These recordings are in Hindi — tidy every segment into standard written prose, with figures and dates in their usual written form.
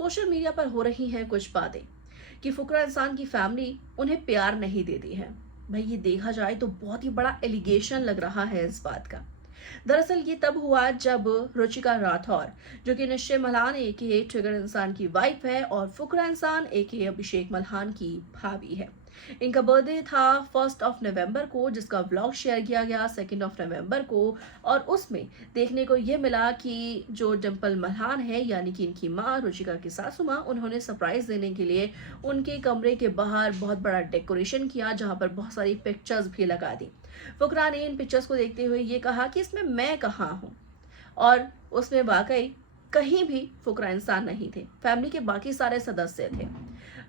सोशल मीडिया पर हो रही हैं कुछ बातें कि फुकरा इंसान की फैमिली उन्हें प्यार नहीं देती है। भाई ये देखा जाए तो बहुत ही बड़ा एलिगेशन लग रहा है इस बात का। दरअसल ये तब हुआ जब रुचिका राठौर, जो कि निश्चय मल्हान एके ट्रिगर इंसान की वाइफ है और फुकरा इंसान एके अभिषेक मल्हान की भाभी है। इनका बर्थडे था 1 नवंबर को, जिसका व्लॉग शेयर किया गया 2 नवंबर को। और उसमें देखने को ये मिला कि जो डिम्पल मल्हान है यानी कि इनकी माँ रुचिका की सासू माँ, उन्होंने सरप्राइज देने के लिए उनके कमरे के बाहर बहुत बड़ा डेकोरेशन किया, जहां पर बहुत सारी पिक्चर्स भी लगा दी। फुकरा ने इन पिक्चर्स को देखते हुए ये कहा कि इसमें मैं कहाँ हूँ, और उसमें वाकई कहीं भी फुकरा इंसान नहीं थे, फैमिली के बाकी सारे सदस्य थे।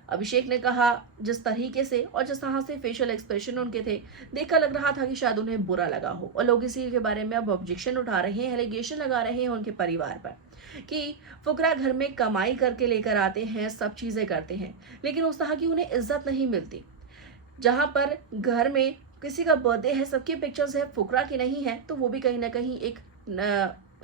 अभिषेक ने कहा जिस तरीके से और जिस तरह से फेशियल एक्सप्रेशन उनके थे, देखकर लग रहा था कि शायद उन्हें बुरा लगा हो, और लोग इसी के बारे में अब ऑब्जेक्शन उठा रहे हैं, एलिगेशन लगा रहे हैं उनके परिवार पर कि फुकरा घर में कमाई करके लेकर आते हैं, सब चीजें करते हैं, लेकिन उस तरह की उन्हें इज्जत नहीं मिलती। जहां पर घर में किसी का बर्थडे है, सबकी पिक्चर्स है, फुकरा की नहीं है, तो वो भी कहीं ना कहीं एक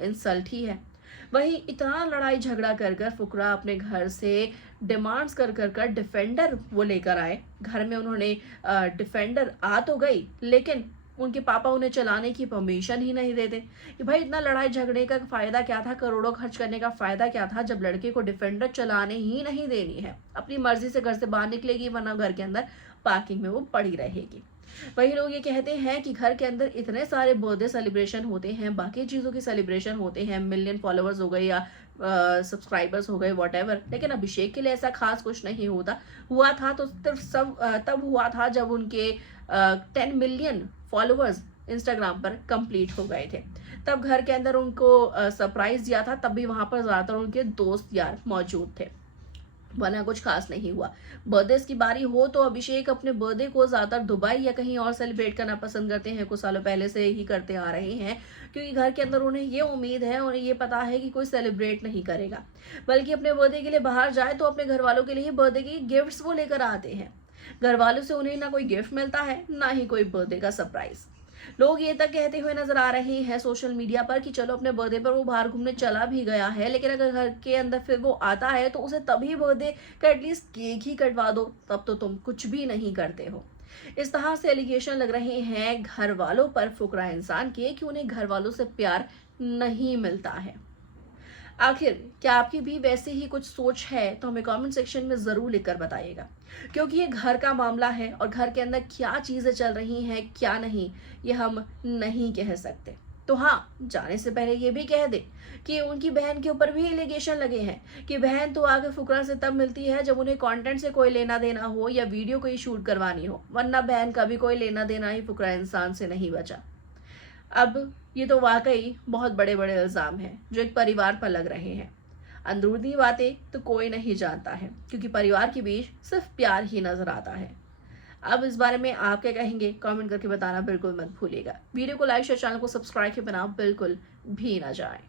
इंसल्ट ही है। वहीं इतना लड़ाई झगड़ा कर कर फुकरा अपने घर से डिमांड्स कर डिफेंडर वो लेकर आए। घर में उन्होंने डिफेंडर आ तो गई, लेकिन उनके पापा उन्हें चलाने की परमिशन ही नहीं देते। कि भाई इतना लड़ाई झगड़े का फायदा क्या था, करोड़ों खर्च करने का फायदा क्या था, जब लड़के को डिफेंडर चलाने ही नहीं देनी है, अपनी मर्जी से घर से बाहर निकलेगी, वरना घर के अंदर पार्किंग में वो पड़ी रहेगी। वही लोग ये कहते हैं कि घर के अंदर इतने सारे बर्थडे सेलिब्रेशन होते हैं, बाकी चीजों की सेलिब्रेशन होते हैं, मिलियन फॉलोअर्स हो गए या सब्सक्राइबर्स हो गए, वॉटेवर, लेकिन अभिषेक के लिए ऐसा खास कुछ नहीं होता। हुआ था तो सिर्फ सब तब हुआ था जब उनके 10 मिलियन फॉलोअर्स इंस्टाग्राम पर कंप्लीट हो गए थे, तब घर के अंदर उनको सरप्राइज दिया था, तब भी वहां पर ज्यादातर उनके दोस्त यार मौजूद थे, वरना कुछ खास नहीं हुआ। बर्थडे की बारी हो तो अभिषेक अपने बर्थडे को ज्यादातर दुबई या कहीं और सेलिब्रेट करना पसंद करते हैं, कुछ सालों पहले से ही करते आ रहे हैं, क्योंकि घर के अंदर उन्हें ये उम्मीद है, उन्हें ये पता है कि कोई सेलिब्रेट नहीं करेगा, बल्कि अपने बर्थडे के लिए बाहर जाए तो अपने घर वालों के लिए बर्थडे की गिफ्ट्स वो लेकर आते हैं। घर वालों से उन्हें ना कोई गिफ्ट मिलता है, ना ही कोई बर्थडे का सरप्राइज। लोग ये तक कहते हुए नजर आ रहे हैं सोशल मीडिया पर कि चलो अपने बर्थडे पर वो बाहर घूमने चला भी गया है, लेकिन अगर घर के अंदर फिर वो आता है तो उसे तभी बर्थडे का एटलीस्ट केक ही कटवा दो, तब तो तुम कुछ भी नहीं करते हो। इस तरह से एलिगेशन लग रहे हैं घर वालों पर फुकरा इंसान के कि उन्हें घर वालों से प्यार नहीं मिलता है। आखिर क्या आपकी भी वैसे ही कुछ सोच है, तो हमें कमेंट सेक्शन में जरूर लिखकर बताइएगा, क्योंकि ये घर का मामला है और घर के अंदर क्या चीजें चल रही हैं क्या नहीं, ये हम नहीं कह सकते। तो हाँ, जाने से पहले ये भी कह दे कि उनकी बहन के ऊपर भी एलिगेशन लगे हैं कि बहन तो आगे फुकरा से तब मिलती है जब उन्हें कंटेंट से कोई लेना देना हो या वीडियो कोई शूट करवानी हो, वरना बहन का भी कोई लेना देना ही फुकरा इंसान से नहीं बचा। अब ये तो वाकई बहुत बड़े बड़े इल्जाम हैं जो एक परिवार पर लग रहे हैं। अंदरूनी बातें तो कोई नहीं जानता है, क्योंकि परिवार के बीच सिर्फ प्यार ही नजर आता है। अब इस बारे में आप क्या कहेंगे, कमेंट करके बताना बिल्कुल मत भूलिएगा। वीडियो को लाइक शेयर, चैनल को सब्सक्राइब के बिना बिल्कुल भी ना जाए।